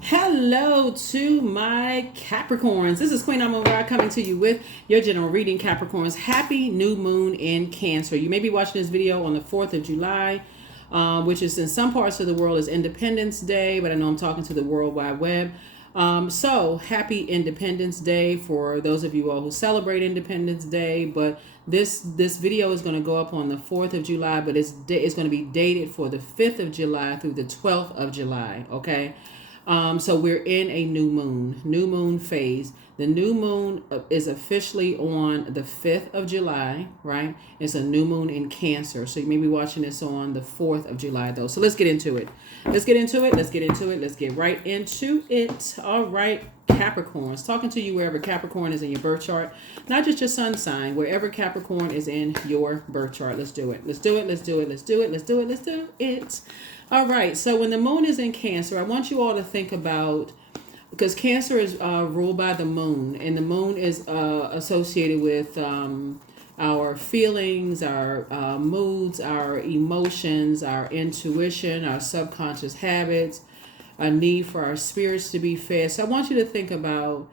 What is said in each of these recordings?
Hello to my Capricorns. This is Queen Amun Ra coming to you with your general reading, Capricorns. Happy new moon in Cancer. You may be watching this video on the 4th of July, which is in some parts of the world is Independence Day, but I know I'm talking to the World Wide Web. So happy Independence Day for those of you all who celebrate Independence Day. But this video is going to go up on the 4th of July, but it's going to be dated for the 5th of July through the 12th of July. Okay. So we're in a new moon phase. The new moon is officially on the 5th of July, right? It's a new moon in Cancer. So you may be watching this on the 4th of July, though. So let's get into it. Let's get right into it. All right, Capricorns. Talking to you wherever Capricorn is in your birth chart. Not just your sun sign, wherever Capricorn is in your birth chart. Let's do it. All right, so when the moon is in Cancer, I want you all to think about, because Cancer is ruled by the moon, and the moon is associated with our feelings, our moods, our emotions, our intuition, our subconscious habits, a need for our spirits to be fed. So I want you to think about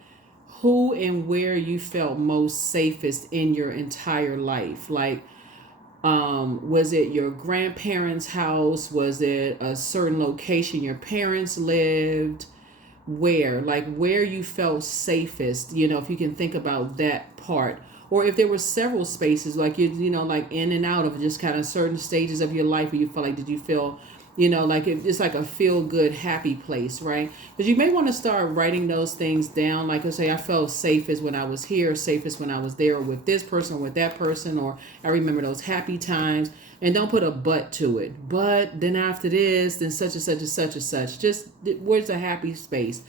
who and where you felt most safest in your entire life. Like, was it your grandparents' house? Was it a certain location your parents lived? Where you felt safest, if you can think about that part. Or if there were several spaces, like like in and out of just kind of certain stages of your life where you felt like, did you feel, like it's like a feel good, happy place, right? Because you may want to start writing those things down. Like I say, I felt safest when I was here, safest when I was there with this person or with that person, or I remember those happy times. And don't put a but to it. But then after this, then such and such and such and such. Just where's the happy space?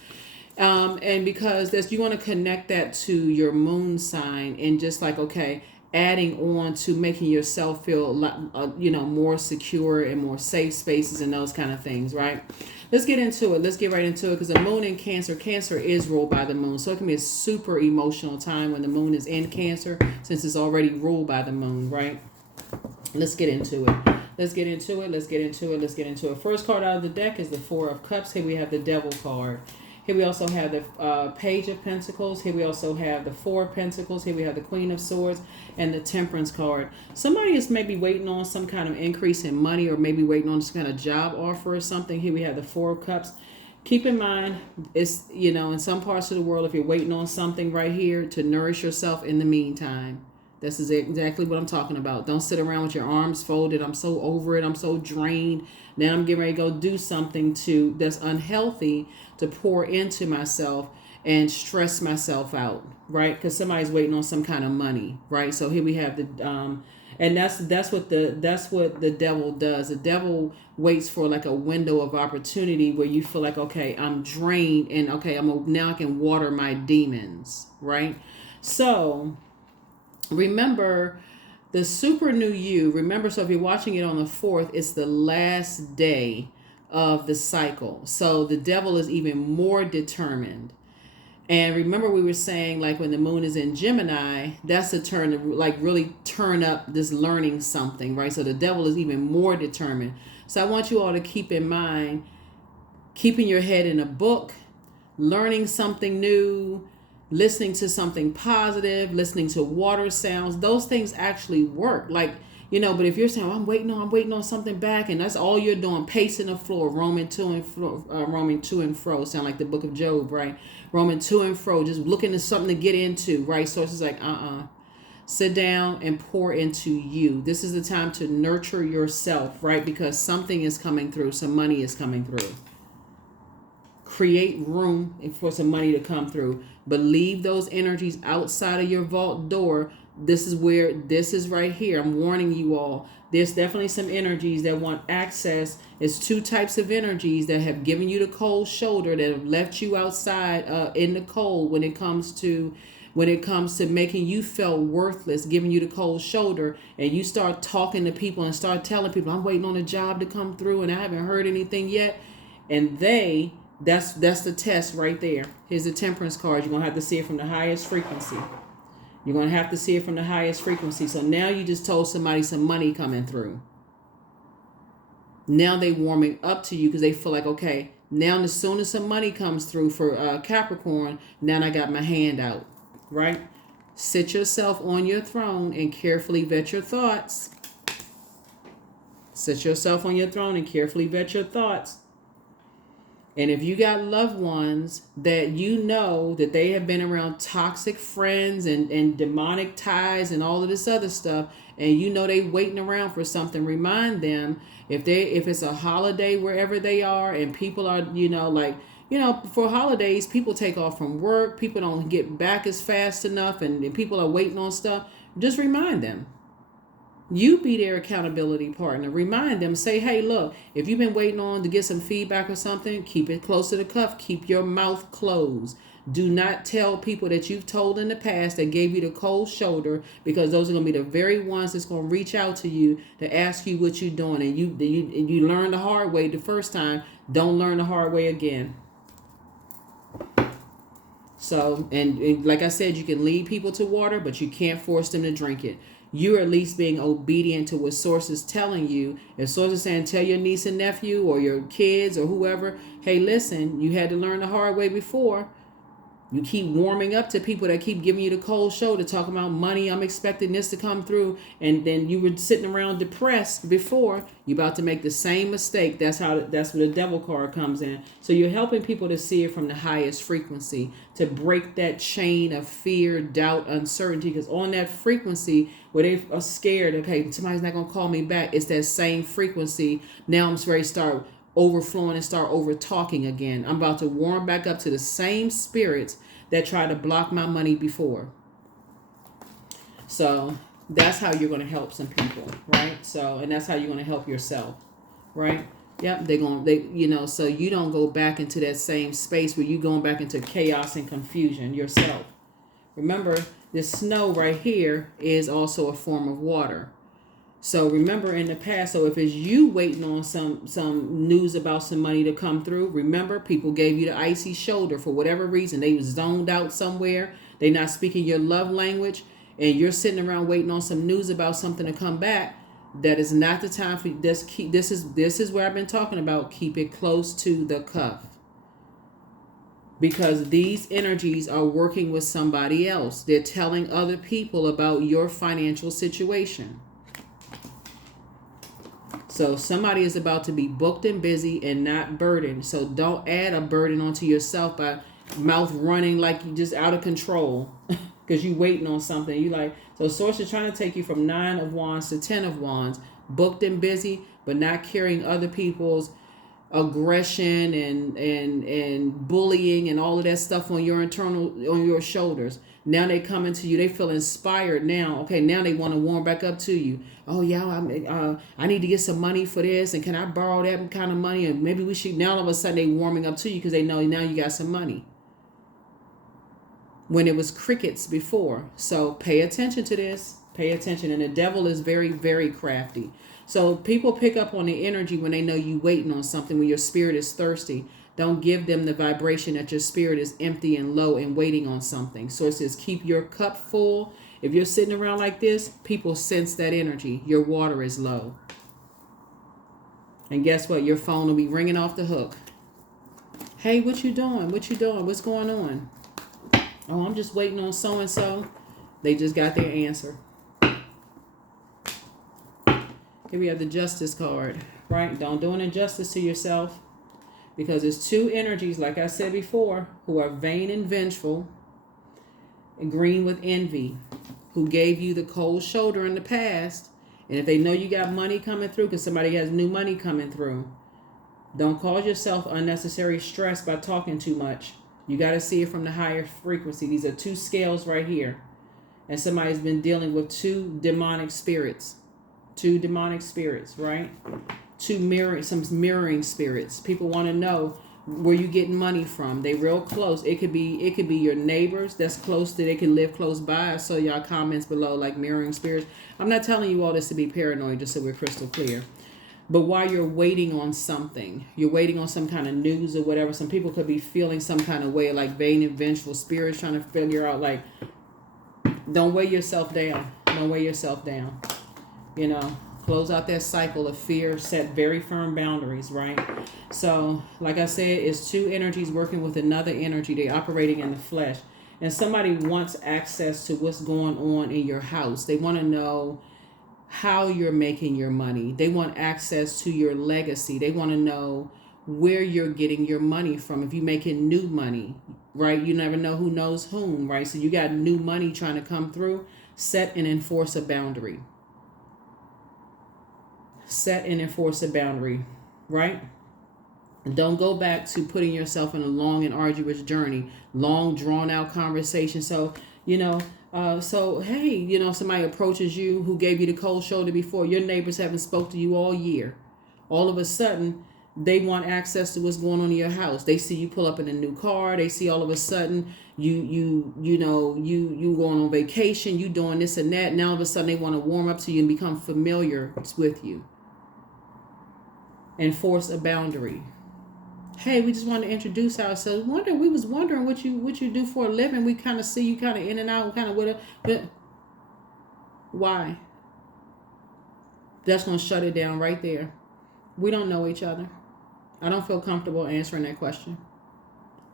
And because you want to connect that to your moon sign, and just like, okay, adding on to making yourself feel more secure and more safe spaces and those kind of things, right? Let's get into it. Let's get right into it, because the moon in Cancer is ruled by the moon. So it can be a super emotional time when the moon is in Cancer, since it's already ruled by the moon, right? Let's get into it. First card out of the deck is the Four of Cups. Here we have the Devil card. Here we also have the Page of Pentacles. Here we also have the Four of Pentacles. Here we have the Queen of Swords and the Temperance card. Somebody is maybe waiting on some kind of increase in money, or maybe waiting on some kind of job offer or something. Here we have the Four of Cups. Keep in mind, it's, in some parts of the world, if you're waiting on something right here, to nourish yourself in the meantime. This is exactly what I'm talking about. Don't sit around with your arms folded. I'm so over it. I'm so drained. Now I'm getting ready to go do something that's unhealthy to pour into myself and stress myself out, right? Because somebody's waiting on some kind of money, right? So here we have the and that's what the devil does. The devil waits for like a window of opportunity where you feel like, okay, I'm drained, and okay, now I can water my demons, right? So remember the super new you. Remember, so if you're watching it on the 4th, it's the last day of the cycle. So the devil is even more determined. And remember, we were saying, like, when the moon is in Gemini, that's the turn to like really turn up this learning something, right? So the devil is even more determined. So I want you all to keep in mind, keeping your head in a book, learning something new, listening to something positive, listening to water sounds. Those things actually work. Like, but if you're saying, I'm waiting on something back, and that's all you're doing, pacing the floor, roaming to and fro, sound like the book of Job, right? Roaming to and fro, just looking for something to get into, right? So it's just like, sit down and pour into you. This is the time to nurture yourself, right? Because something is coming through, some money is coming through. Create room for some money to come through, but leave those energies outside of your vault door. This is right here. I'm warning you all. There's definitely some energies that want access. It's two types of energies that have given you the cold shoulder, that have left you outside in the cold when it comes to making you feel worthless, giving you the cold shoulder, and you start talking to people and start telling people, I'm waiting on a job to come through and I haven't heard anything yet. And that's the test right there. Here's the Temperance card. You're going to have to see it from the highest frequency. So now you just told somebody some money coming through. Now they warming up to you because they feel like, okay, Now, as soon as some money comes through for Capricorn, now I got my hand out, right? Sit yourself on your throne and carefully vet your thoughts. Sit yourself on your throne and carefully vet your thoughts. And if you got loved ones that you know that they have been around toxic friends and demonic ties and all of this other stuff, and you know they waiting around for something, remind them if it's a holiday wherever they are and people are, for holidays, people take off from work, people don't get back as fast enough, and people are waiting on stuff. Just remind them. You be their accountability partner. Remind them, say, hey, look, if you've been waiting on to get some feedback or something, keep it close to the cuff. Keep your mouth closed. Do not tell people that you've told in the past that gave you the cold shoulder, because those are going to be the very ones that's going to reach out to you to ask you what you're doing. And you learned the hard way the first time. Don't learn the hard way again. So, and like I said, you can lead people to water, but you can't force them to drink it. You're at least being obedient to what source is telling you. If source is saying, tell your niece and nephew or your kids or whoever, hey, listen, you had to learn the hard way before. You keep warming up to people that keep giving you the cold shoulder, talking about money. I'm expecting this to come through. And then you were sitting around depressed before. You're about to make the same mistake. That's where the devil card comes in. So you're helping people to see it from the highest frequency, to break that chain of fear, doubt, uncertainty. Because on that frequency where they are scared, okay, somebody's not going to call me back. It's that same frequency. Now I'm ready to start overflowing and start over talking again. I'm about to warm back up to the same spirits that tried to block my money before. So that's how you're going to help some people, right? So, and that's how you're going to help yourself, right? Yep, so you don't go back into that same space where you're going back into chaos and confusion yourself. Remember, this snow right here is also a form of water. So remember in the past, so if it's you waiting on some news about some money to come through, remember people gave you the icy shoulder for whatever reason. They was zoned out somewhere. They not speaking your love language, and you're sitting around waiting on some news about something to come back. That is not the time for this. This is where I've been talking about. Keep it close to the cuff. Because these energies are working with somebody else. They're telling other people about your financial situation. So somebody is about to be booked and busy and not burdened. So don't add a burden onto yourself by mouth running like you just out of control because you waiting on something. You like, so source is trying to take you from 9 of Wands to 10 of Wands, booked and busy, but not carrying other people's aggression and bullying and all of that stuff on your shoulders. Now they coming to you. They feel inspired now. Okay, now they want to warm back up to you. Oh yeah, I need to get some money for this, and can I borrow that kind of money? And maybe we should. Now all of a sudden they warming up to you because they know now you got some money. When it was crickets before. So pay attention to this. Pay attention. And the devil is very, very crafty. So people pick up on the energy when they know you waiting on something, when your spirit is thirsty. Don't give them the vibration that your spirit is empty and low and waiting on something. So it says keep your cup full. If you're sitting around like this, people sense that energy. Your water is low. And guess what? Your phone will be ringing off the hook. Hey, what you doing? What you doing? What's going on? Oh, I'm just waiting on so-and-so. They just got their answer. Here we have the Justice card, right? Don't do an injustice to yourself. Because it's two energies, like I said before, who are vain and vengeful, and green with envy, who gave you the cold shoulder in the past. And if they know you got money coming through, because somebody has new money coming through, don't cause yourself unnecessary stress by talking too much. You got to see it from the higher frequency. These are two scales right here. And somebody's been dealing with two demonic spirits. Two demonic spirits, right? Some mirroring spirits. People want to know where you getting money from. They real close. It could be your neighbors that's close to, they can live close by. I saw y'all comments below like mirroring spirits. I'm not telling you all this to be paranoid, just so we're crystal clear. But while you're waiting on something, you're waiting on some kind of news or whatever, some people could be feeling some kind of way, like vain and vengeful spirits trying to figure out, like, don't weigh yourself down. Don't weigh yourself down. You know, Close out that cycle of fear. Set very firm boundaries, right? So, like I said, it's two energies working with another energy. They're operating in the flesh. And somebody wants access to what's going on in your house. They want to know how you're making your money. They want access to your legacy. They want to know where you're getting your money from. If you're making new money, right? You never know who knows whom, right? So you got new money trying to come through. Set and enforce a boundary. Set and enforce a boundary, right? And don't go back to putting yourself in a long and arduous journey, long drawn out conversation. So, hey, somebody approaches you who gave you the cold shoulder before. Your neighbors haven't spoke to you all year. All of a sudden, they want access to what's going on in your house. They see you pull up in a new car. They see all of a sudden you going on vacation. You doing this and that. Now all of a sudden they want to warm up to you and become familiar with you. Enforce a boundary. Hey, we just want to introduce ourselves. We was wondering what you do for a living. We kind of see you kind of in and out, kind of but why? That's going to shut it down right there. We don't know each other. I don't feel comfortable answering that question.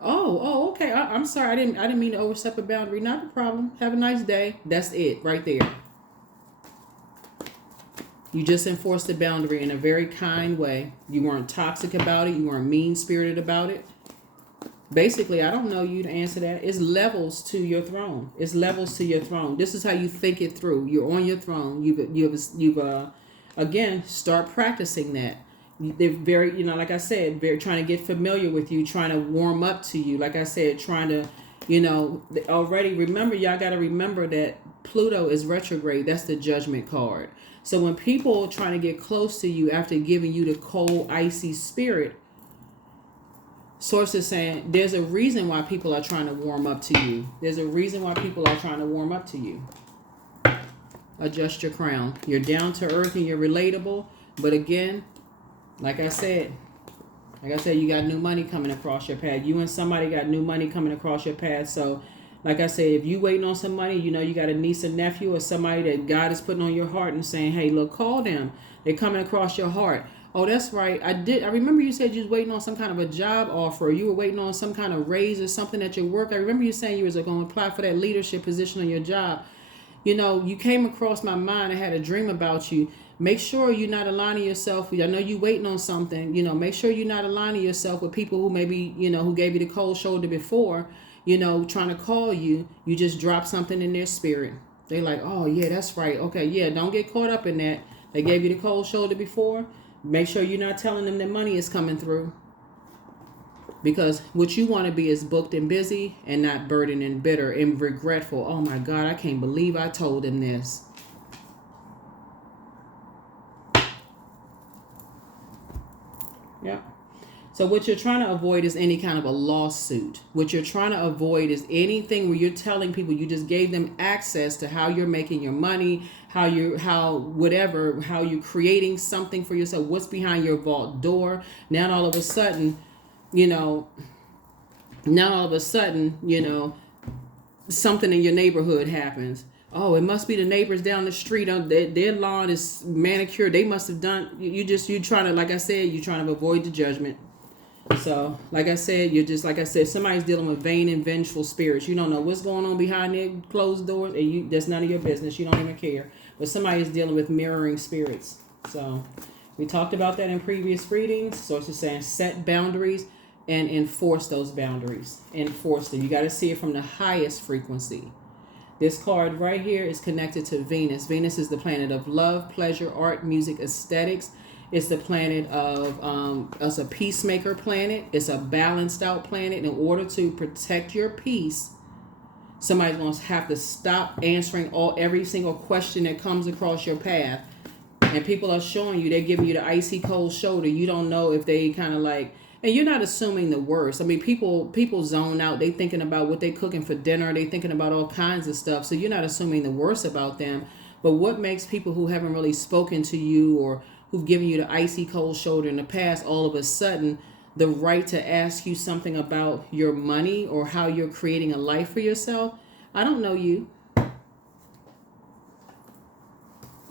Oh, okay. I'm sorry. I didn't mean to overstep a boundary. Not a problem. Have a nice day. That's it right there. You just enforced the boundary in a very kind way. You weren't toxic about it. You weren't mean-spirited about it. Basically, I don't know you to answer that. It's levels to your throne. It's levels to your throne. This is how you think it through. You're on your throne. You've again, start practicing that. They're very, like I said, very trying to get familiar with you, trying to warm up to you. Like I said, trying to, already remember, y'all got to remember that Pluto is retrograde. That's the judgment card. So when people trying to get close to you after giving you the cold, icy spirit, Source is saying there's a reason why people are trying to warm up to you. There's a reason why people are trying to warm up to you. Adjust your crown. You're down to earth and you're relatable. But again, like I said, you got new money coming across your path. You and somebody got new money coming across your path. So like I said, if you waiting on some money, you got a niece or nephew or somebody that God is putting on your heart and saying, hey, look, call them. They're coming across your heart. Oh, that's right. I remember you said you was waiting on some kind of a job offer. You were waiting on some kind of raise or something at your work. I remember you saying you was going to apply for that leadership position on your job. You came across my mind. I had a dream about you. Make sure you're not aligning yourself. I know you waiting on something. Make sure you're not aligning yourself with people who maybe, who gave you the cold shoulder before. Trying to call you, you just drop something in their spirit. They like, oh yeah, that's right. Okay, yeah, don't get caught up in that. They gave you the cold shoulder before. Make sure you're not telling them that money is coming through. Because what you want to be is booked and busy and not burdened and bitter and regretful. Oh my God, I can't believe I told him this. Yep. So what you're trying to avoid is any kind of a lawsuit. What you're trying to avoid is anything where you're telling people you just gave them access to how you're making your money, how you're creating something for yourself, what's behind your vault door. Now all of a sudden, something in your neighborhood happens. Oh, it must be the neighbors down the street. Their lawn is manicured. They must have done. You're trying to, like I said, you're trying to avoid the judgment. So, like I said, somebody's dealing with vain and vengeful spirits. You don't know what's going on behind their closed doors, and that's none of your business. You don't even care. But somebody is dealing with mirroring spirits. So, we talked about that in previous readings. So, it's just saying set boundaries and enforce those boundaries. Enforce them. You got to see it from the highest frequency. This card right here is connected to Venus. Venus is the planet of love, pleasure, art, music, aesthetics. It's the planet of, it's a peacemaker planet. It's a balanced out planet. In order to protect your peace, somebody's going to have to stop answering every single question that comes across your path. And people are showing you, they're giving you the icy cold shoulder. You don't know if they kind of like, and you're not assuming the worst. I mean, people zone out. They thinking about what they cooking for dinner. They thinking about all kinds of stuff. So you're not assuming the worst about them. But what makes people who haven't really spoken to you or who've given you the icy cold shoulder in the past, all of a sudden, the right to ask you something about your money or how you're creating a life for yourself? I don't know you.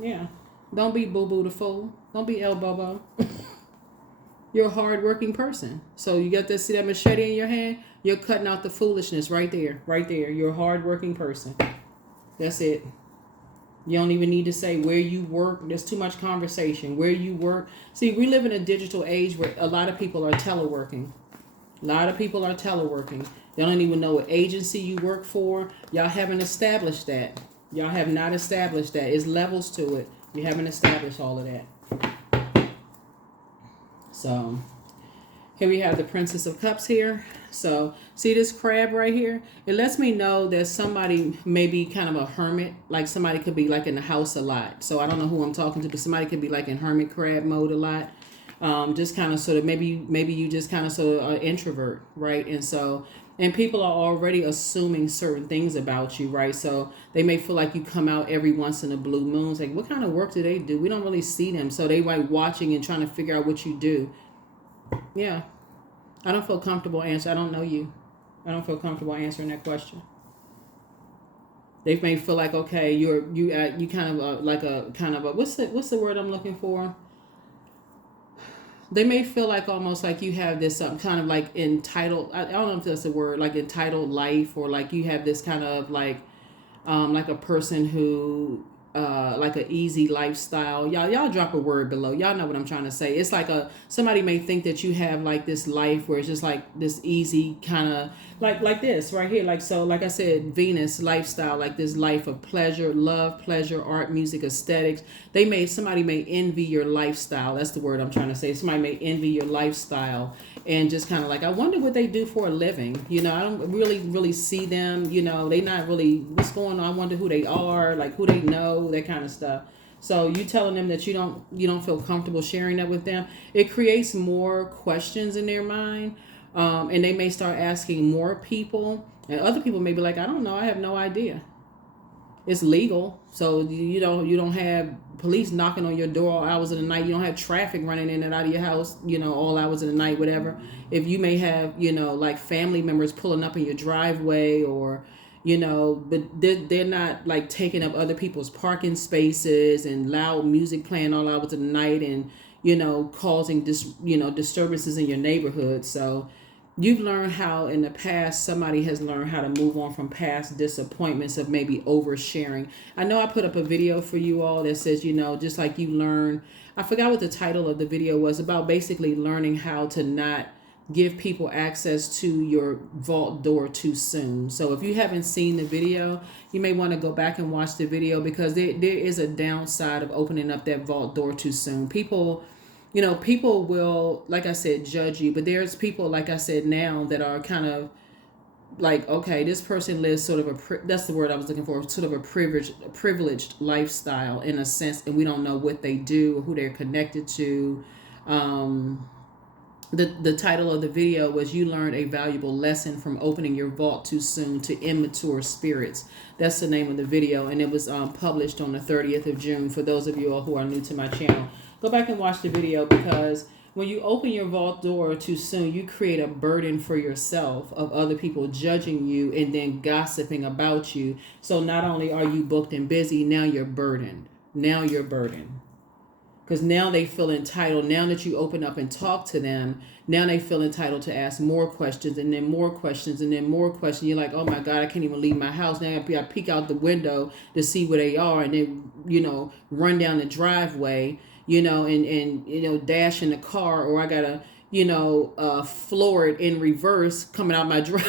Yeah. Don't be boo boo the fool. Don't be El Bobo. You're a hard-working person. So you got to see that machete in your hand? You're cutting out the foolishness right there. Right there. You're a hard-working person. That's it. You don't even need to say where you work. There's too much conversation. Where you work. See, we live in a digital age where a lot of people are teleworking. A lot of people are teleworking. They don't even know what agency you work for. Y'all haven't established that. Y'all have not established that. It's levels to it. You haven't established all of that. So here we have the Princess of Cups here. So see this crab right here? It lets me know that somebody may be kind of a hermit. Like somebody could be like in the house a lot. So I don't know who I'm talking to, but somebody could be like in hermit crab mode a lot. Just kind of sort of maybe you just kind of sort of an introvert, right? And people are already assuming certain things about you, right? So they may feel like you come out every once in a blue moon. It's like, what kind of work do they do? We don't really see them. So they like watching and trying to figure out what you do. Yeah. I don't feel comfortable answering. I don't know you. I don't feel comfortable answering that question. They may feel like, okay, you kind of like a kind of a what's the word I'm looking for? They may feel like almost like you have this kind of like entitled. I don't know if that's a word, like entitled life, or like you have this kind of like a person who like an easy lifestyle. Y'all drop a word below. Y'all know what I'm trying to say. It's like somebody may think that you have like this life where it's just like this easy kind of like this right here. Like, so like I said, Venus lifestyle, like this life of pleasure, love, pleasure, art, music, aesthetics. Somebody may envy your lifestyle. That's the word I'm trying to say. Somebody may envy your lifestyle and just kind of like, I wonder what they do for a living. You know, I don't really see them. You know, they not really, what's going on? I wonder who they are, like who they know, that kind of stuff. So you telling them that you don't feel comfortable sharing that with them, it creates more questions in their mind, and they may start asking more people, and other people may be like, I don't know, I have no idea. It's legal, so you don't have police knocking on your door all hours of the night. You don't have traffic running in and out of your house, all hours of the night, whatever. If you may have, like family members pulling up in your driveway, or but they're not like taking up other people's parking spaces and loud music playing all hours of the night, and causing disturbances in your neighborhood. So you've learned how in the past somebody has learned how to move on from past disappointments of maybe oversharing. I know I put up a video for you all that says, just like you learn, I forgot what the title of the video was, about basically learning how to not give people access to your vault door too soon. So if you haven't seen the video, you may want to go back and watch the video, because there is a downside of opening up that vault door too soon. People will, like I said, judge you, but there's people, like I said, now that are kind of like, okay, this person lives sort of that's the word I was looking for, sort of a privileged lifestyle in a sense, and we don't know what they do or who they're connected to. The title of the video was, You Learned a Valuable Lesson from Opening Your Vault Too Soon to Immature Spirits. That's the name of the video, and it was published on the 30th of June. For those of you all who are new to my channel, go back and watch the video, because when you open your vault door too soon, you create a burden for yourself of other people judging you and then gossiping about you. So not only are you booked and busy, now you're burdened. Because now they feel entitled. Now that you open up and talk to them, now they feel entitled to ask more questions, and then more questions, and then more questions. You're like, oh my God, I can't even leave my house. Now I peek out the window to see where they are, and then, run down the driveway, and dash in the car, or I gotta, floor it in reverse coming out my drive.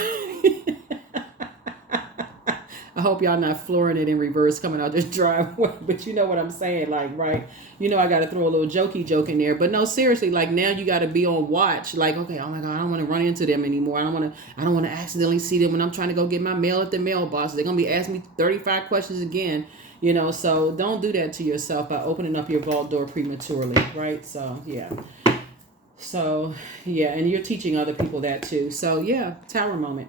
I hope y'all not flooring it in reverse coming out this driveway, but you know what I'm saying, like, right? I got to throw a little jokey joke in there, but no, seriously, like now you got to be on watch. Like, okay, oh my God, I don't want to run into them anymore. I don't want to accidentally see them when I'm trying to go get my mail at the mailbox. They're gonna be asking me 35 questions again, So don't do that to yourself by opening up your vault door prematurely, right? So yeah. And you're teaching other people that too. So yeah, tower moment.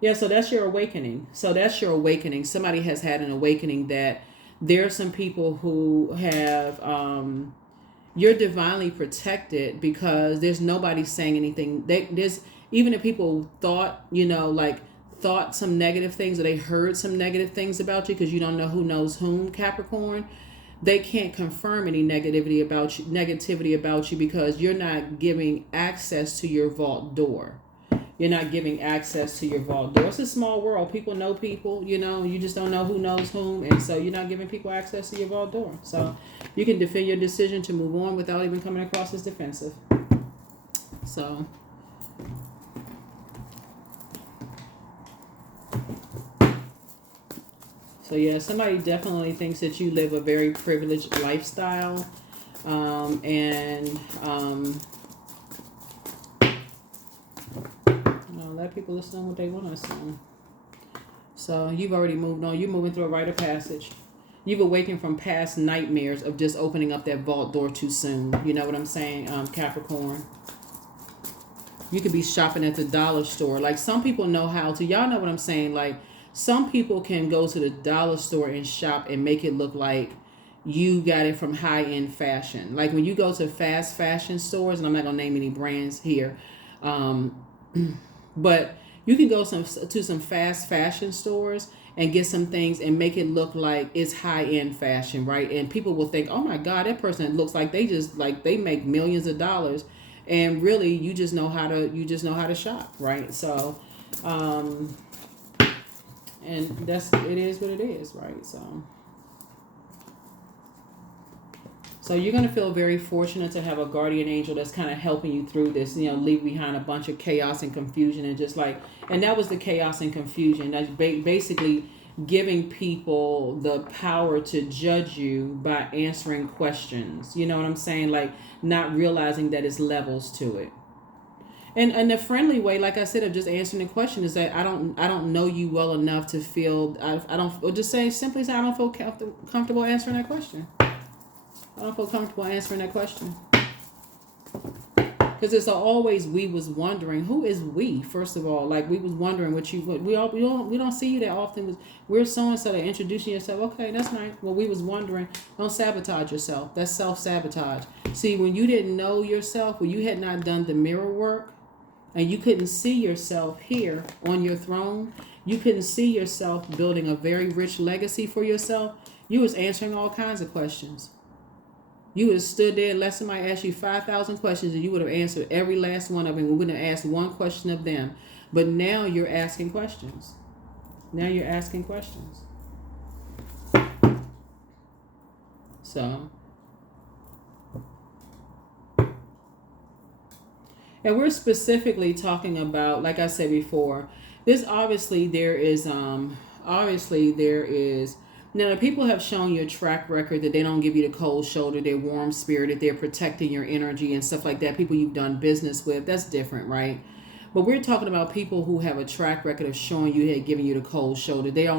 Yeah, so that's your awakening. Somebody has had an awakening that there are some people who have, you're divinely protected, because there's nobody saying anything. There's, even if people thought, thought some negative things, or they heard some negative things about you, because you don't know who knows whom, Capricorn, they can't confirm any negativity about you because you're not giving access to your vault door. You're not giving access to your vault door. It's a small world. People know people, you just don't know who knows whom. And so you're not giving people access to your vault door. So you can defend your decision to move on without even coming across as defensive. So yeah, somebody definitely thinks that you live a very privileged lifestyle. Let people listen to what they want to listen. So you've already moved on. You're moving through a rite of passage. You've awakened from past nightmares of just opening up that vault door too soon. You know what I'm saying, Capricorn? You could be shopping at the dollar store. Like, some people know how to. Y'all know what I'm saying? Like, some people can go to the dollar store and shop and make it look like you got it from high-end fashion. Like, when you go to fast fashion stores, and I'm not going to name any brands here, but you can go to some fast fashion stores and get some things and make it look like it's high-end fashion, right? And people will think, oh my God, that person looks like they make millions of dollars. And really, you just know how to shop, right? So, and it is what it is, right? So you're going to feel very fortunate to have a guardian angel that's kind of helping you through this, leave behind a bunch of chaos and confusion and that was the chaos and confusion. That's basically giving people the power to judge you by answering questions. You know what I'm saying? Like, not realizing that it's levels to it. And the friendly way, like I said, of just answering the question is that I don't know you well enough to feel, I don't, or just simply say I don't feel comfortable answering that question. I don't feel comfortable answering that question. Because it's always we was wondering, who is we, first of all? Like, we was wondering we don't see you that often. We're so-and-so, that introducing yourself. Okay, that's nice. Well, we was wondering. Don't sabotage yourself. That's self-sabotage. See, when you didn't know yourself, when you had not done the mirror work, and you couldn't see yourself here on your throne, you couldn't see yourself building a very rich legacy for yourself, you was answering all kinds of questions. You would have stood there and let somebody ask you 5,000 questions and you would have answered every last one of them. We wouldn't have asked one question of them. But now you're asking questions. So. And we're specifically talking about, like I said before, obviously there is, now, the people have shown your track record that they don't give you the cold shoulder, they're warm-spirited, they're protecting your energy and stuff like that. People you've done business with, that's different, right? But we're talking about people who have a track record of showing you, giving you the cold shoulder. They're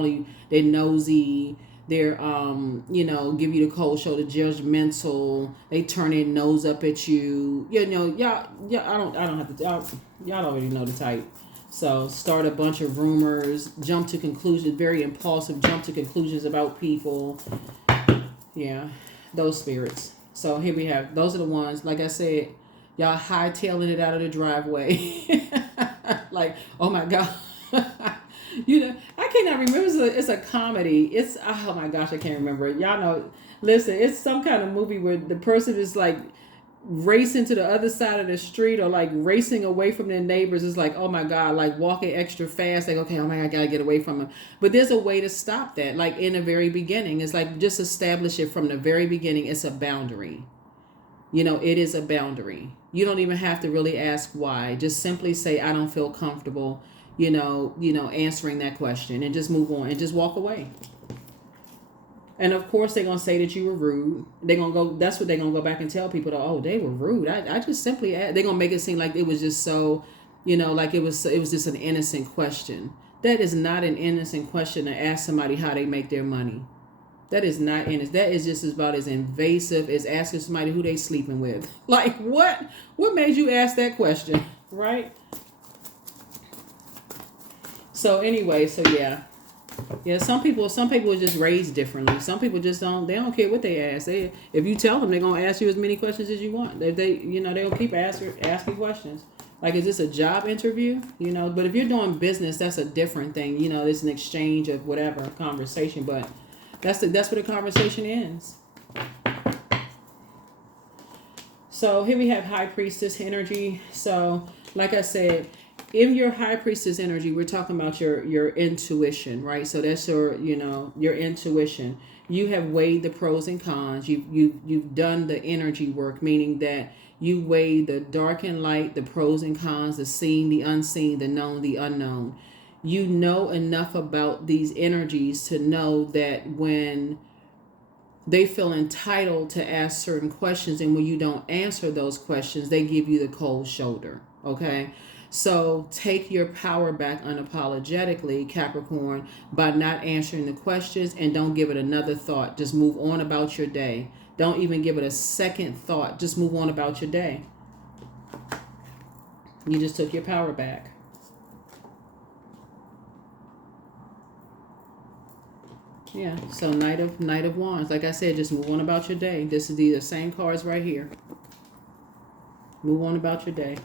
nosy, they're, give you the cold shoulder, judgmental, they turn their nose up at you. Y'all already know the type. So start a bunch of rumors, jump to conclusions, very impulsive, jump to conclusions about people. Yeah, those spirits. So here we have, those are the ones, like I said, y'all hightailing it out of the driveway. Like, oh my God. I cannot remember. It's a comedy. Oh my gosh, I can't remember it. Y'all know, listen, it's some kind of movie where the person is like racing to the other side of the street or like racing away from their neighbors. It's like, oh my God, like walking extra fast. Like, okay, oh my God, I gotta get away from them. But there's a way to stop that. Like in the very beginning, it's like just establish it from the very beginning. It's a boundary. It is a boundary. You don't even have to really ask why. Just simply say, I don't feel comfortable, answering that question, and just move on and just walk away. And of course, they're going to say that you were rude. That's what they're going to go back and tell people, oh, they were rude. I just simply, they're going to make it seem like it was just so, like it was just an innocent question. That is not an innocent question to ask somebody how they make their money. That is not innocent. That is just about as invasive as asking somebody who they sleeping with. Like, what made you ask that question? Right? So anyway, yeah. Yeah, some people are just raised differently. Some people just don't care what they ask. If you tell them, they're gonna ask you as many questions as you want. They'll keep asking questions. Like, is this a job interview? But if you're doing business, that's a different thing. It's an exchange of whatever conversation. But that's where the conversation ends. So here we have High Priestess energy. So like I said, in your High Priestess energy, we're talking about your intuition, right? So that's your, you know, your intuition. You have weighed the pros and cons. You've done the energy work, meaning that you weigh the dark and light, the pros and cons, the seen, the unseen, the known, the unknown. You know enough about these energies to know that when they feel entitled to ask certain questions, and when you don't answer those questions, they give you the cold shoulder. Okay, so take your power back unapologetically, Capricorn, by not answering the questions, and don't give it another thought. Just move on about your day. Don't even give it a second thought. Just move on about your day. You just took your power back. Yeah, so Knight of Wands. Like I said, just move on about your day. This is the same cards right here. Move on about your day.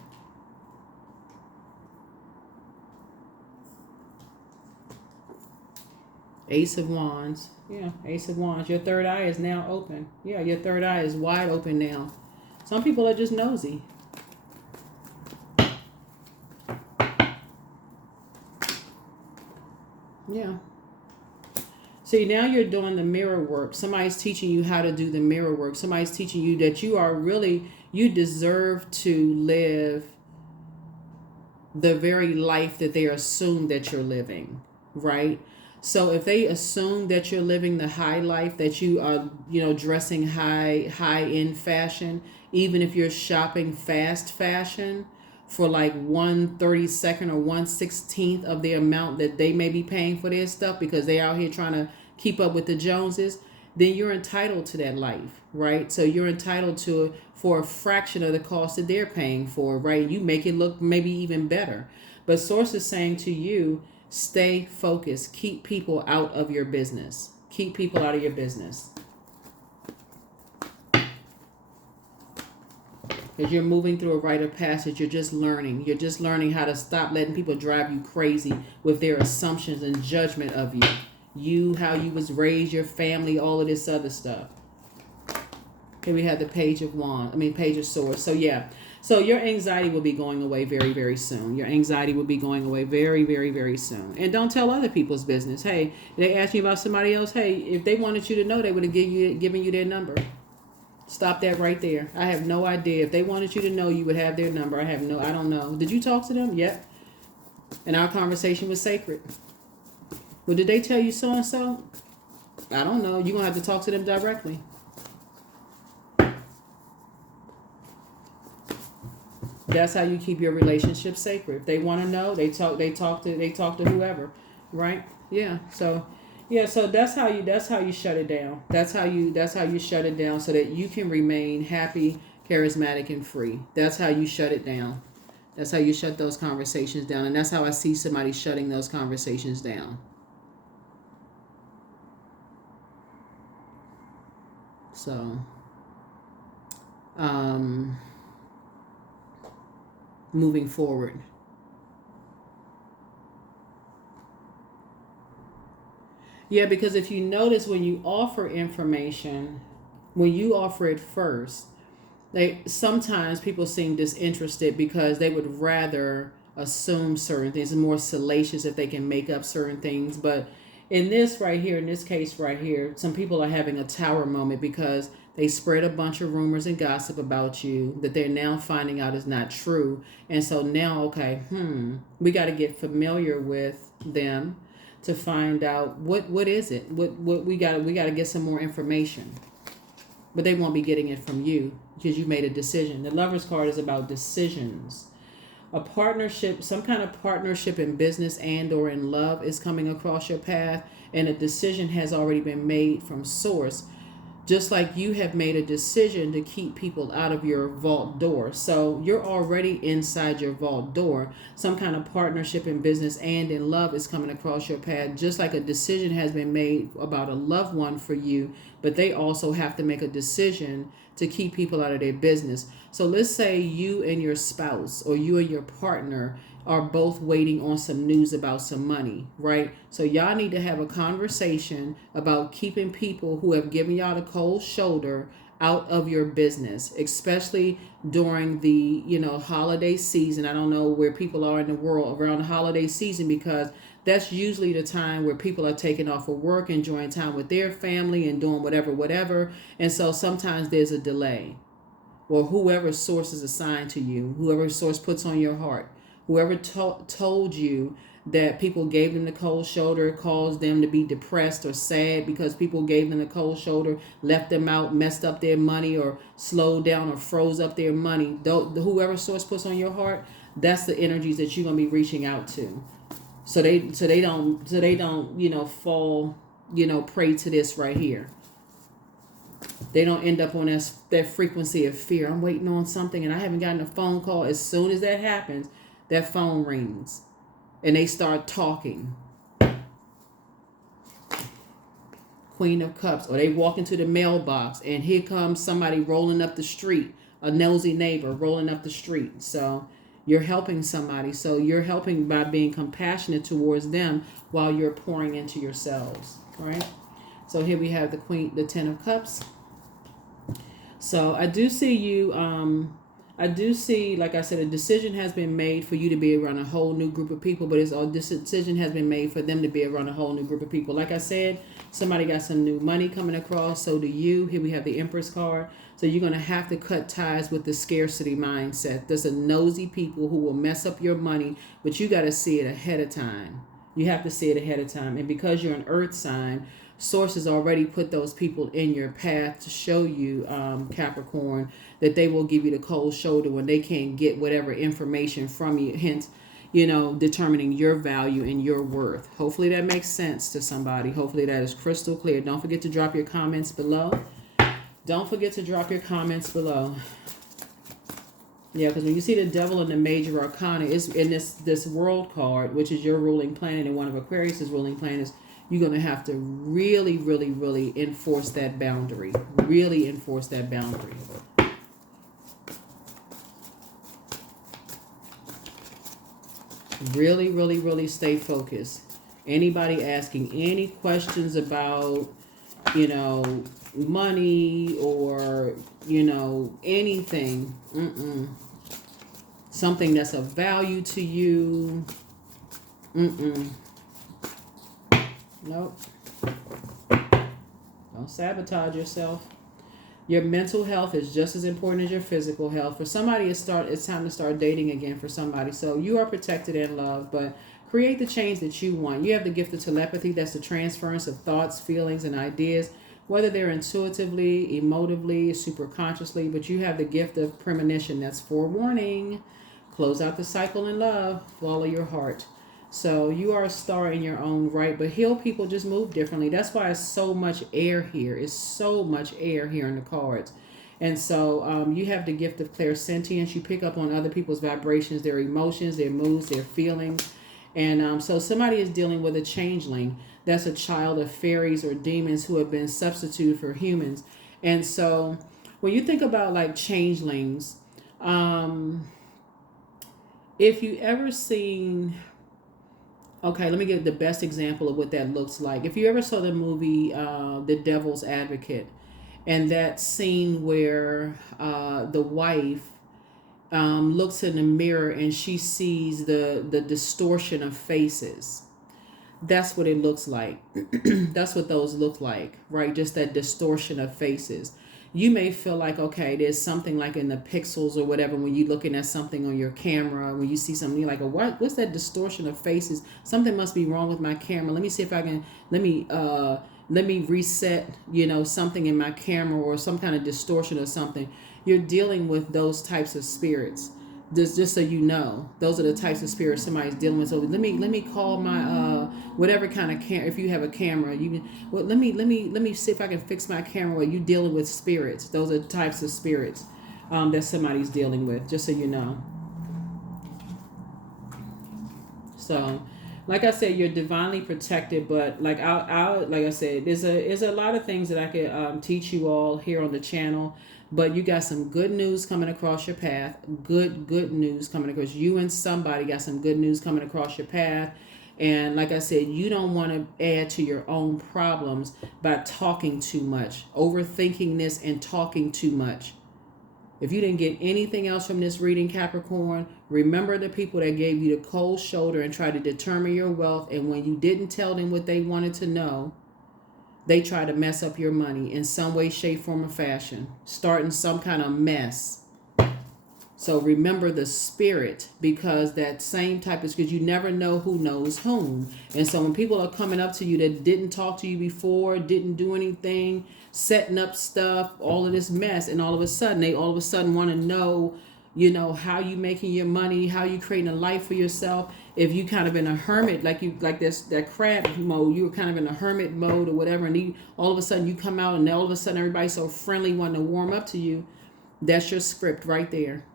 Ace of Wands. Yeah, Ace of Wands. Your third eye is now open. Yeah, your third eye is wide open now. Some people are just nosy. Yeah. See, now you're doing the mirror work. Somebody's teaching you how to do the mirror work. Somebody's teaching you that you are really, you deserve to live the very life that they assume that you're living, right? So if they assume that you're living the high life, that you are, you know, dressing high end fashion, even if you're shopping fast fashion for like 1/32 or 1/16 of the amount that they may be paying for their stuff because they out here trying to keep up with the Joneses, then you're entitled to that life, right? So you're entitled to it for a fraction of the cost that they're paying for, right? You make it look maybe even better. But Source is saying to you, stay focused. Keep people out of your business. Keep people out of your business. As you're moving through a rite of passage, you're just learning. You're just learning how to stop letting people drive you crazy with their assumptions and judgment of you. You, how you was raised, your family, all of this other stuff. Here we have the Page of Swords. So yeah. So your anxiety will be going away very, very soon. Your anxiety will be going away very, very, very soon. And don't tell other people's business. Hey, they ask you about somebody else. Hey, if they wanted you to know, they would have given you their number. Stop that right there. I have no idea. If they wanted you to know, you would have their number. I don't know. Did you talk to them? Yep. And our conversation was sacred. Well, did they tell you so-and-so? I don't know. You're going to have to talk to them directly. That's how you keep your relationship sacred. If they want to know, they talk to whoever, right? Yeah. So that's how you shut it down. That's how you shut it down so that you can remain happy, charismatic, and free. That's how you shut it down. That's how you shut those conversations down. And that's how I see somebody shutting those conversations down. So, moving forward. Yeah, because if you notice when you offer information, when you offer it first, sometimes people seem disinterested because they would rather assume certain things and more salacious if they can make up certain things. But in this case right here, some people are having a tower moment because they spread a bunch of rumors and gossip about you that they're now finding out is not true. And so now, okay, we got to get familiar with them to find out what is it? What we got to get some more information. But they won't be getting it from you because you made a decision. The Lover's card is about decisions. A partnership, some kind of partnership in business and or in love is coming across your path, and a decision has already been made from Source. Just like you have made a decision to keep people out of your vault door. So you're already inside your vault door. Some kind of partnership in business and in love is coming across your path. Just like a decision has been made about a loved one for you, but they also have to make a decision to keep people out of their business. So let's say you and your spouse or you and your partner are both waiting on some news about some money, right? So y'all need to have a conversation about keeping people who have given y'all the cold shoulder out of your business, especially during the, holiday season. I don't know where people are in the world around the holiday season, because that's usually the time where people are taking off of work, enjoying time with their family and doing whatever. And so sometimes there's a delay, or whoever source is assigned to you, whoever source puts on your heart, whoever told you that people gave them the cold shoulder, caused them to be depressed or sad because people gave them the cold shoulder, left them out, messed up their money, or slowed down or froze up their money. Whoever source puts on your heart, that's the energies that you're gonna be reaching out to. So they don't fall, prey to this right here. They don't end up on that frequency of fear. I'm waiting on something and I haven't gotten a phone call. As soon as that happens, that phone rings and they start talking. Queen of Cups. Or they walk into the mailbox and here comes somebody rolling up the street, a nosy neighbor rolling up the street. So you're helping somebody. So you're helping by being compassionate towards them while you're pouring into yourselves. Right? So here we have the 10 of Cups. So I do see you, like I said, a decision has been made for you to be around a whole new group of people, but this decision has been made for them to be around a whole new group of people. Like I said, somebody got some new money coming across, so do you. Here we have the Empress card. So you're going to have to cut ties with the scarcity mindset. There's a nosy people who will mess up your money, but you got to see it ahead of time. You have to see it ahead of time. And because you're an earth sign, Source has already put those people in your path to show you, Capricorn, that they will give you the cold shoulder when they can't get whatever information from you, hence, determining your value and your worth. Hopefully that makes sense to somebody. Hopefully that is crystal clear. Don't forget to drop your comments below. Don't forget to drop your comments below. Yeah, because when you see the Devil in the Major Arcana, it's in this World card, which is your ruling planet, and one of Aquarius's ruling planets. You're going to have to really, really, really enforce that boundary. Really enforce that boundary. Really, really, really stay focused. Anybody asking any questions about, money or, anything, something that's of value to you, nope. Don't sabotage yourself. Your mental health is just as important as your physical health. For somebody, it's time to start dating again for somebody. So you are protected and loved, but create the change that you want. You have the gift of telepathy. That's the transference of thoughts, feelings, and ideas, whether they're intuitively, emotively, superconsciously, but you have the gift of premonition. That's forewarning. Close out the cycle in love. Follow your heart. So you are a star in your own right, but heal people just move differently. That's why it's so much air here. It's so much air here in the cards. And so you have the gift of clairsentience. You pick up on other people's vibrations, their emotions, their moods, their feelings. And so somebody is dealing with a changeling. That's a child of fairies or demons who have been substituted for humans. And so when you think about like changelings, if you ever seen... Okay, let me give the best example of what that looks like. If you ever saw the movie The Devil's Advocate, and that scene where the wife looks in the mirror and she sees the distortion of faces, that's what it looks like. That's what those look like, right? Just that distortion of faces. You may feel like, okay, there's something like in the pixels or whatever when you're looking at something on your camera, when you see something, you're like, what's that distortion of faces? Something must be wrong with my camera. Let me see if I can, let me reset, something in my camera, or some kind of distortion or something. You're dealing with those types of spirits. Just so you know, those are the types of spirits somebody's dealing with. So let me call my whatever kind of camera. If you have a camera, you can. Well, let me see if I can fix my camera. While you dealing with spirits, those are the types of spirits that somebody's dealing with. Just so you know. So, like I said, you're divinely protected. But like I said, there's a lot of things that I could teach you all here on the channel. But you got some good news coming across your path. Good news coming across. You and somebody got some good news coming across your path. And like I said, you don't want to add to your own problems by talking too much, overthinking this and talking too much. If you didn't get anything else from this reading, Capricorn, remember the people that gave you the cold shoulder and tried to determine your wealth. And when you didn't tell them what they wanted to know, they try to mess up your money in some way, shape, form, or fashion, starting some kind of mess. So remember the spirit, because that same type is because you never know who knows whom. And so when people are coming up to you that didn't talk to you before, didn't do anything, setting up stuff, all of this mess, and all of a sudden they all of a sudden want to know, how you making your money, how you creating a life for yourself. If you kind of in a hermit, that crab mode, you were kind of in a hermit mode or whatever, and all of a sudden you come out and all of a sudden everybody's so friendly wanting to warm up to you. That's your script right there.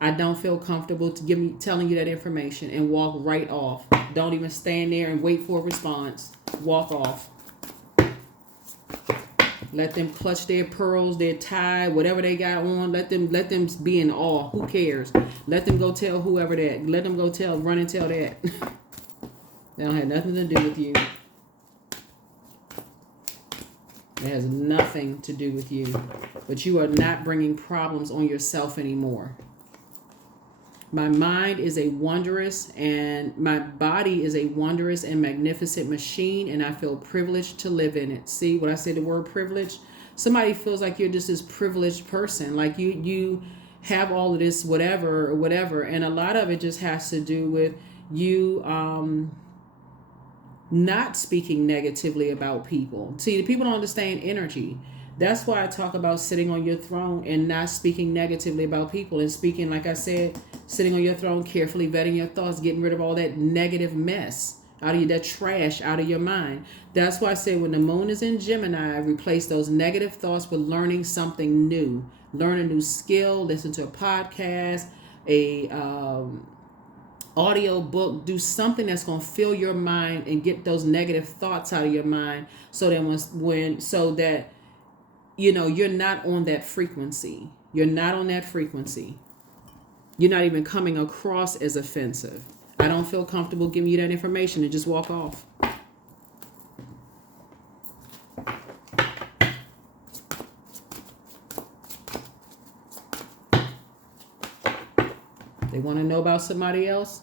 I don't feel comfortable telling you that information, and walk right off. Don't even stand there and wait for a response. Walk off. Let them clutch their pearls, their tie, whatever they got on. Let them be in awe. Who cares? Let them go tell whoever that. Let them go run and tell that. That don't have nothing to do with you. It has nothing to do with you. But you are not bringing problems on yourself anymore. My mind is a wondrous, and my body is a wondrous and magnificent machine, and I feel privileged to live in it. See what I say, the word privilege? Somebody feels like you're just this privileged person, like you have all of this whatever, and a lot of it just has to do with you not speaking negatively about people. See, the people don't understand energy. That's why I talk about sitting on your throne and not speaking negatively about people, and speaking, like I said, sitting on your throne, carefully vetting your thoughts, getting rid of all that negative mess out of you, that trash out of your mind. That's why I say when the moon is in Gemini, replace those negative thoughts with learning something new. Learn a new skill, listen to a podcast, a audio book, do something that's going to fill your mind and get those negative thoughts out of your mind, so that you're not on that frequency. You're not on that frequency. You're not even coming across as offensive. I don't feel comfortable giving you that information, and just walk off. They want to know about somebody else?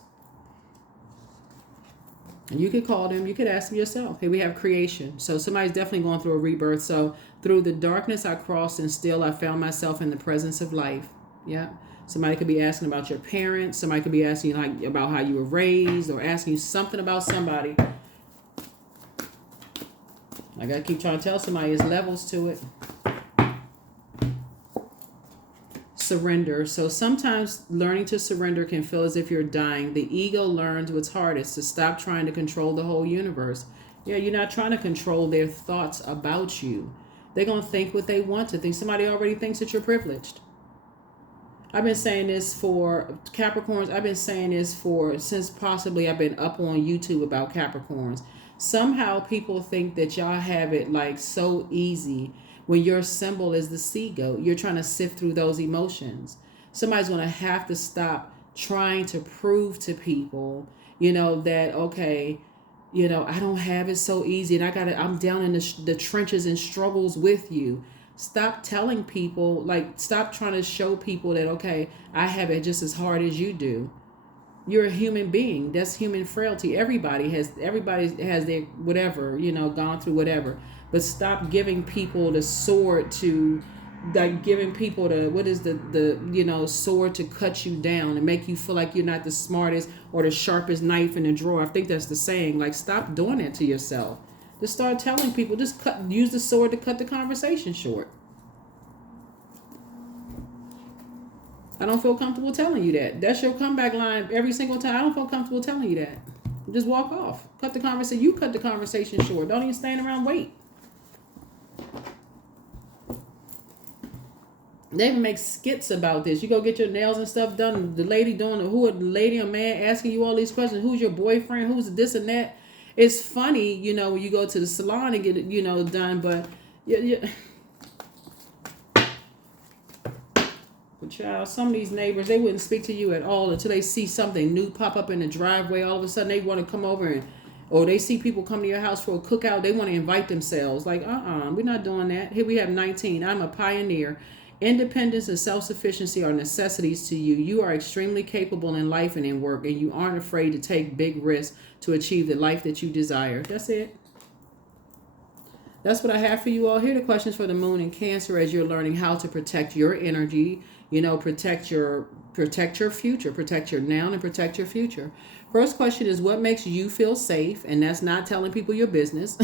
And you could call them, you could ask them yourself. Here we have creation. So somebody's definitely going through a rebirth. So through the darkness I crossed, and still I found myself in the presence of life. Yeah. Somebody could be asking about your parents. Somebody could be asking you about how you were raised, or asking you something about somebody. I got to keep trying to tell somebody there's levels to it. Surrender. So sometimes learning to surrender can feel as if you're dying. The ego learns what's hardest, to stop trying to control the whole universe. Yeah, you're not trying to control their thoughts about you. They're going to think what they want to think. Somebody already thinks that you're privileged. I've been saying this for Capricorns. I've been saying this since possibly I've been up on YouTube about Capricorns. Somehow people think that y'all have it like so easy when your symbol is the sea goat. You're trying to sift through those emotions. Somebody's going to have to stop trying to prove to people, that, okay, I don't have it so easy, and I'm down in the trenches and struggles with you. Stop telling people, stop trying to show people that, okay, I have it just as hard as you do. You're a human being. That's human frailty. Everybody has their whatever, gone through whatever. But stop giving people the sword to, giving people the sword to cut you down and make you feel like you're not the smartest or the sharpest knife in the drawer. I think that's the saying. Stop doing that to yourself. Just start telling people, use the sword to cut the conversation short. I don't feel comfortable telling you that. That's your comeback line every single time. I don't feel comfortable telling you that. Just walk off. Cut the conversation. You cut the conversation short. Don't even stand around wait. They even make skits about this. You go get your nails and stuff done. The lady lady or man asking you all these questions. Who's your boyfriend? Who's this and that? It's funny, when you go to the salon and get it, done. But Child, some of these neighbors, they wouldn't speak to you at all until they see something new pop up in the driveway. All of a sudden, they want to come over and, or they see people come to your house for a cookout. They want to invite themselves. Like, we're not doing that. Here we have 19. I'm a pioneer. Independence and self-sufficiency are necessities to you. You are extremely capable in life and in work, and you aren't afraid to take big risks to achieve the life that you desire. That's it. That's what I have for you all. Here are the questions for the moon in Cancer as you're learning how to protect your energy, protect your future, protect your now and protect your future. First question is, what makes you feel safe? And that's not telling people your business.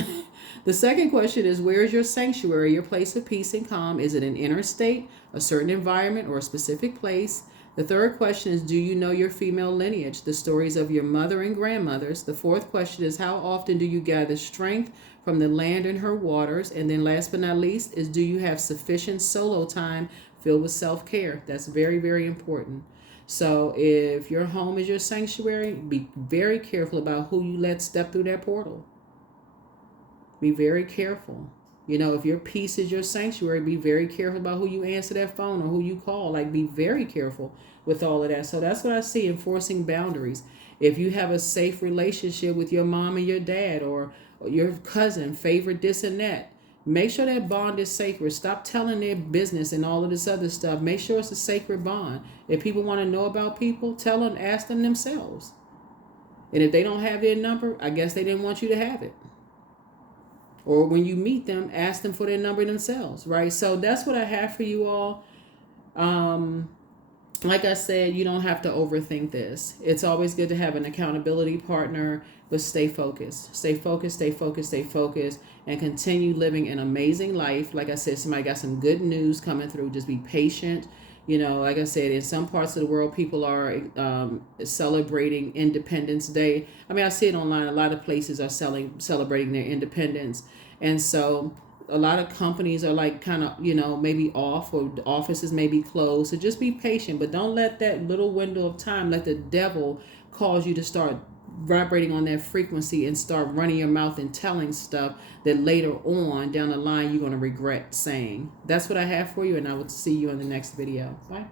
The second question is, where is your sanctuary, your place of peace and calm? Is it an inner state, a certain environment, or a specific place? The third question is, do you know your female lineage, the stories of your mother and grandmothers? The fourth question is, how often do you gather strength from the land and her waters? And then last but not least is, do you have sufficient solo time filled with self-care? That's very, very important. So if your home is your sanctuary, be very careful about who you let step through that portal. Be very careful. If your peace is your sanctuary, be very careful about who you answer that phone or who you call. Like, be very careful with all of that. So that's what I see, enforcing boundaries. If you have a safe relationship with your mom and your dad, or your cousin, favorite this and that, make sure that bond is sacred. Stop telling their business and all of this other stuff. Make sure it's a sacred bond. If people want to know about people, tell them, ask them themselves. And if they don't have their number, I guess they didn't want you to have it. Or when you meet them, ask them for their number themselves, right? So that's what I have for you all. Like I said, you don't have to overthink this. It's always good to have an accountability partner, but stay focused. Stay focused, stay focused, stay focused, and continue living an amazing life. Like I said, somebody got some good news coming through. Just be patient. Like I said, in some parts of the world, people are celebrating Independence Day. I mean, I see it online. A lot of places are celebrating their independence. And so a lot of companies are like kind of, maybe off, or the offices may be closed. So just be patient, but don't let that little window of time, let the devil cause you to start vibrating on that frequency and start running your mouth and telling stuff that later on down the line you're going to regret saying. That's what I have for you, and I will see you in the next video. Bye.